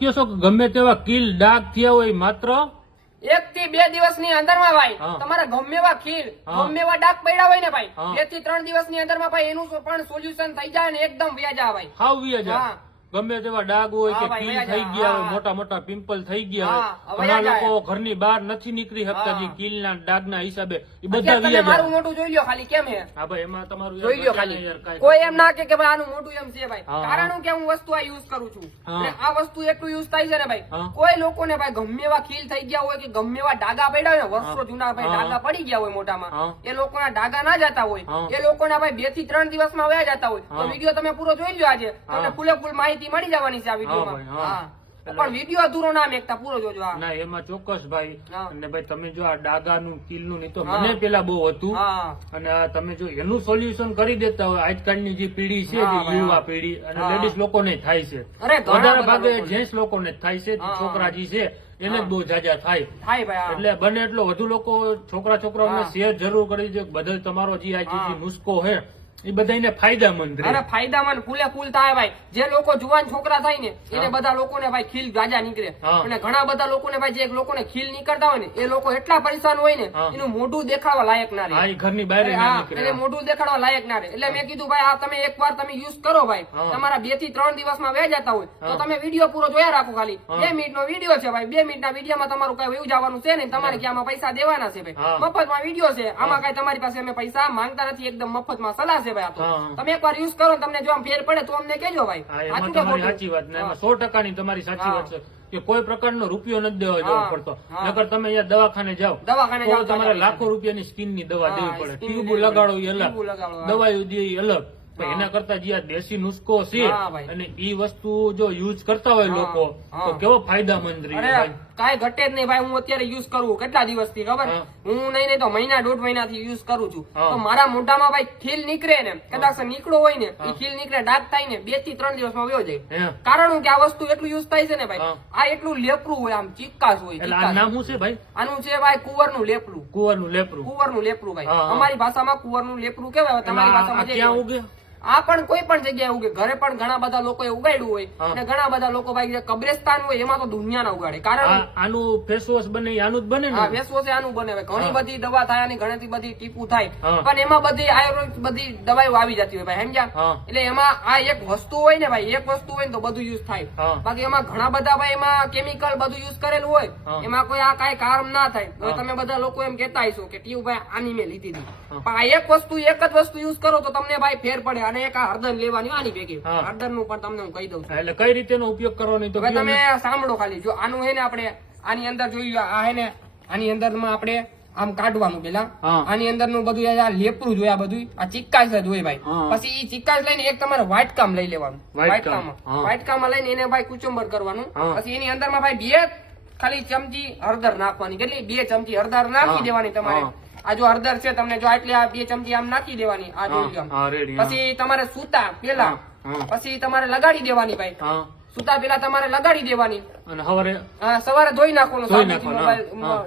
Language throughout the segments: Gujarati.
કહો છો કે ગમે તેવા કીલ ડાઘ થયા હોય માત્ર 1 થી 2 દિવસની અંદરમાં ભાઈ તમારા ગમે એવા ખીલ ગમે એવા ડાઘ પડ્યા હોય ને ભાઈ 2 થી 3 દિવસની અંદરમાં ભાઈ એનું પણ સોલ્યુશન થઈ જાય ને એકદમ વ્યાજા ભાઈ હાવ વ્યાજા ગમે તેવા ડાઘ હોય કે કીલ થઈ ગયા હોય મોટા મોટા પિમ્પલ થઈ ગયા હોય ઘણા લોકો ઘરની બહાર નથી નીકળી શકતા જે કીલ ના ડાઘ ના હિસાબે એ બધા વ્યાજા મારું મોટું જોઈ લ્યો ખાલી કેમ હે હા ભાઈ એમાં તમારું જોઈ લ્યો ખાલી કોઈ એમ ના કે ભાઈ આનું મોટું એમ છે ભાઈ કારણ કે હું વસ્તુ આ યુઝ કરું છું અને આ વસ્તુ એટલું યુઝ થાય છે ને ભાઈ કોઈ લોકોને ભાઈ ગમે એવા ખીલ થઈ ગયા હોય કે ગમે એવા ડાઘા પડ્યા હોય ને વર્ષો જૂના ભાઈ ડાઘા પડી ગયા હોય મોટામાં એ લોકોના ડાઘા ના જતા હોય એ લોકોના ભાઈ 2 થી 3 દિવસમાં વયા જતા હોય તો વિડીયો તમે પૂરો જોઈ લ્યો આજે તમને ફૂલે ફૂલ માહિતી મળી જવાની છે આ વિડીયોમાં પણ વિડીયો અધૂરો ના મેકતા પૂરો જોજો ના એમાં ચોક્કસ ભાઈ અને ભાઈ તમે જો આ ડાઘાનું કીલનું નહીં તો મને પેલા બહુ હતું અને તમે જો એનું સોલ્યુશન કરી દેતા હોય આજકાલની જે પેઢી છે યુવા પેઢી અને લેડીઝ લોકોને થાય છે વધારે ભાગે જેન્ટ્સ લોકોને થાય છે છોકરા જે છે એને બહુ જાજા થાય એટલે બને એટલો વધુ લોકો છોકરાઓને શેર જરૂર કરી દો બધા તમારો જે આ નુસ્ખો છે એ બધાને ફાયદામંદ રહે. અરે ફાયદામંદ ફૂલે ફૂલ થાય ભાઈ. જે લોકો જુવાન છોકરા થાય ને એને બધા લોકોને ભાઈ ખીલ ગાજા નીકળે અને ઘણા બધા લોકોને ભાઈ જે લોકોને ખીલ નીકળતા હોય ને એ લોકો એટલા પરેશાન હોય ને એનું મોઢું દેખાડવા લાયક ના રહે. ઘરની બહાર એટલે મોઢું દેખાડવા લાયક ના રહે. એટલે મેં કીધું ભાઈ આ તમે એકવાર તમે યુઝ કરો ભાઈ તમારા 2 થી 3 દિવસમાં વહી જતા હોય તો તમે વિડીયો પૂરો જોયા રાખો. ખાલી 2 મિનિટનો વિડીયો છે ભાઈ. 2 મિનિટના વિડીયોમાં તમારું કઈ વયું જવાનું છે ને તમારે ક્યાં પૈસા દેવાના છે ભાઈ. મફતમાં વિડીયો છે આમાં કઈ તમારી પાસે અમે પૈસા માંગતા નથી. એકદમ મફતમાં સલાહ છે ભાઈ. તમે એકવાર યુઝ કરો તમને જો આમ ફેર પડે તો અમને કહેજો ભાઈ. સાચી વાત ને 100% તમારી સાચી વાત છે કે કોઈ પ્રકારનો રૂપિયો નથી દેવા જવો પડતો. નકર તમે અહીંયા દવાખાને જાઓ તમારે લાખો રૂપિયાની સ્કિન ની દવા દેવી પડે. ટ્યુબ લગાડો એ અલગ, દવાઈ દે એ અલગ. એના કરતા જે આ દેશી નુસ્ખો છે અને ઈ વસ્તુ જો યુઝ કરતા હોય લોકો તો કેવો ફાયદામંદ રહે. કઈ ઘટે જ નહીં ભાઈ. હું અત્યારે યુઝ કરું કેટલા દિવસ થી ખબર? હું નહીં તો મહિના 1.5 મહિનાથી યુઝ કરું છું. તો મારા મોઢામાં ભાઈ ખીલ નીકળે ને કદાચ નીકળો હોય ને એ ખીલ નીકળે ડાઘ થાય ને 2 થી 3 દિવસમાં વયો જાય. કારણ કે આ વસ્તુ એટલું યુઝ થાય છે ને ભાઈ. આ એટલું લેપરું હોય આમ ચીકાશ હોય. આ નામ શું છે ભાઈ? આનું છે ભાઈ કુંવરનું લેપરું. કુંવરનું લેપરું. કુંવરનું લેપરું ભાઈ. અમારી ભાષામાં કુંવરનું લેપરું કહેવાય. તમારી ભાષામાં ક્યાં ઉગે? આ પણ કોઈ પણ જગ્યાએ ઉગે. ઘરે પણ ઘણા બધા લોકોએ ઉગાડ્યું હોય અને ઘણા બધા લોકો ભાઈ જે કબ્રસ્તાન હોય એમાં તો દુનિયાના ઉગાડે. કારણ આનું ફેસ વોશ બને આનું જ બને ને? ફેસ વોશ આનું બને. ઘણી બધી દવા થાય અને ઘણી બધી ટીપુ થાય પણ એમાં બધી આયુર્વેદ બધી દવાઓ આવી જતી હોય ભાઈ. સમજ્યા? એટલે એમાં આ એક વસ્તુ હોય ને ભાઈ, એક વસ્તુ હોય ને તો બધું યુઝ થાય. બાકી એમાં ઘણા બધા ભાઈ એમાં કેમિકલ બધું યુઝ કરેલું હોય. એમાં કોઈ આ કઈ કામ ના થાય. હવે તમે બધા લોકો એમ કહેતા હશો કે ટીયુ ભાઈ આની મેં લીધી હતી. પણ આ એક જ વસ્તુ યુઝ કરો તો તમને ભાઈ ફેર પડે. અને એક હળદર લેવાની આની ભેગી. હળદર નું પણ તમને હું કહી દઉં છું. એટલે કઈ રીતે ઉપયોગ કરવાનો તો તમે સાંભળો ખાલી. જો આનું હે ને આપણે આની અંદર જોઈ આ હે ને આની અંદર માં આપણે આમ કાઢવાનું પેલા. આની અંદર નું બધું આ લેપરું જોયા બધું આ ચિક્કાશ જ હોય ભાઈ. પછી એ ચિક્કાશ લઈને એક તમારે વાટકામ લઈ લેવાનું. વાટકામાં લઈને એને ભાઈ કુચુંબર કરવાનું. પછી એની અંદર માં ભાઈ 2 ખાલી ચમચી હળદર નાખવાની. કેટલી? 2 ચમચી હળદર નાખી દેવાની તમારે. આ જો હળદર છે તમને જો આટલી 2 ચમચી આમ નાખી દેવાની. આ જોઈ પછી તમારે સૂતા પેલા પછી તમારે લગાડી દેવાની ભાઈ. સૂતા પેલા તમારે લગાડી દેવાની અને સવારે ધોઈ નાખવાનું.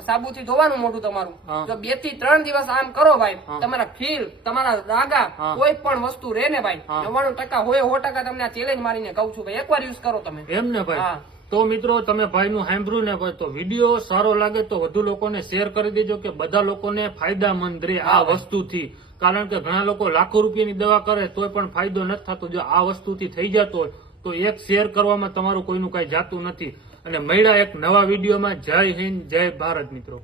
સાબુથી ધોવાનું મોઢું તમારું. જો 2 થી 3 દિવસ આમ કરો ભાઈ તમારા ખીલ તમારા દાગા કોઈ પણ વસ્તુ રે ને ભાઈ 99% હોય 100% તમને આ ચેલેન્જ મારીને કહું છું ભાઈ. એકવાર યુઝ કરો તમે. એમ ને ભાઈ. તો મિત્રો તમે ભાઈનું સાંભળ્યું ને ભાઈ તો વિડીયો સારો લાગે તો વધુ લોકોને શેર કરી દેજો કે બધા લોકોને ફાયદામંદ રહે આ વસ્તુથી. કારણ કે ઘણા લોકો લાખો રૂપિયાની દવા કરે તોય પણ ફાયદો નથી થતો. જો આ વસ્તુથી થઈ જતો હોય તો એક શેર કરવામાં તમારું કોઈનું કઈ જાતું નથી. અને મળ્યા એક નવા વિડીયોમાં. જય હિન્દ, જય ભારત મિત્રો.